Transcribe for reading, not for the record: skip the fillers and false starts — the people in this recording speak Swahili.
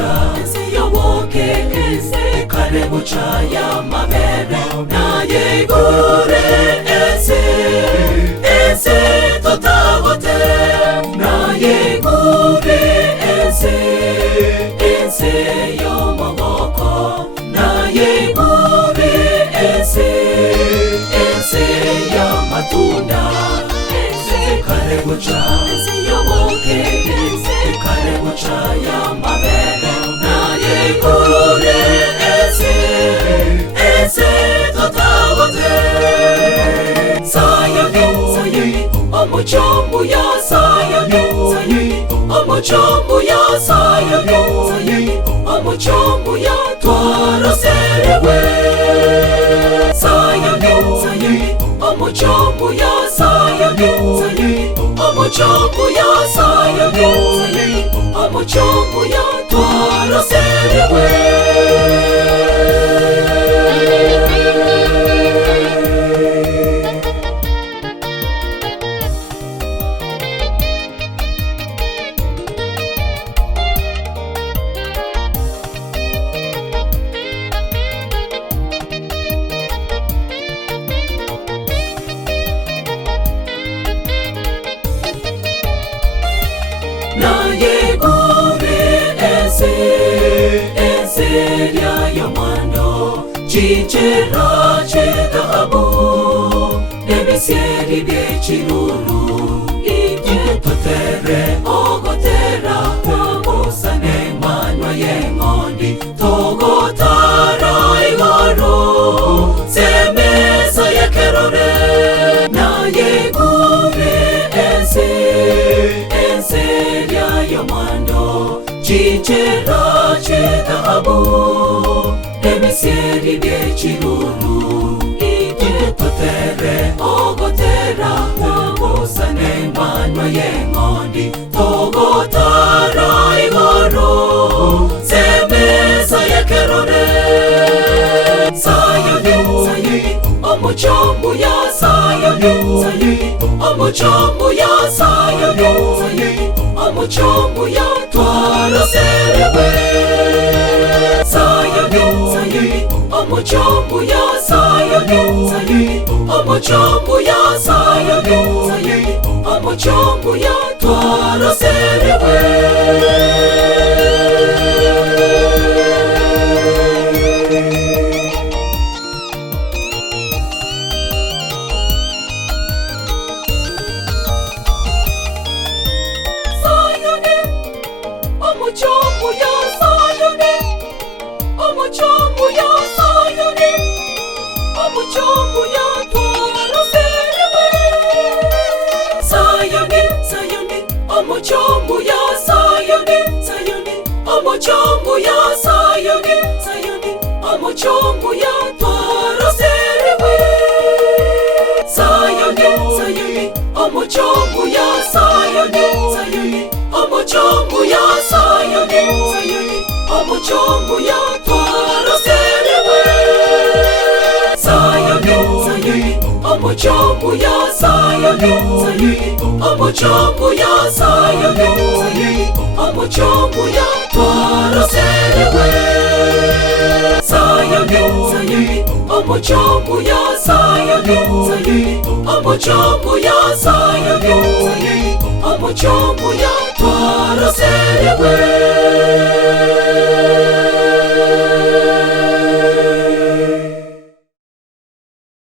cha yoboke kare mucha ya mabere na yegure ese totagote na yegure ese yo maboko na yegure ese ya matunda kare mucha yoboke kare mucha ya mabere na yegure ese totagote sayoni omuchombu ya sayoni omuchombu ya sayoni omuchombu ya twaraserewe sayoni omuchombu ya sayoni omuchombu ya sayoni omuchombu ya twaraserewe na yegure ese ya mando chichera chedabu nebisieri biechiruru totere ogotera musane manwa yengondi togotara igoro semesa yekerore na yegure ese ya mando chichera chedabu nebisieri biechiruru totere ogotera musane manwa yengondi togotara igoro semesa yekerore sayoni omuchombu ya sayoni omuchombu ya sayoni omuchombu ya twaraserewe sayoni omuchombu ya sayoni omuchombu ya sayoni omuchombu ya twaraserewe omuchombu ya sayoni omuchombu ya sayoni omuchombu ya twaraserewe sayoni omuchombu ya sayoni omuchombu ya sayoni omuchombu ya twaraserewe sayoni omuchombu ya sayoni omuchombu ya sayoni omuchombu ya twaraserewe sayoni omuchombu ya sayoni omuchombu ya sayoni omuchombu ya twaraserewe sayoni omuchombu ya sayoni omuchombu ya sayoni omuchombu ya twaraserewe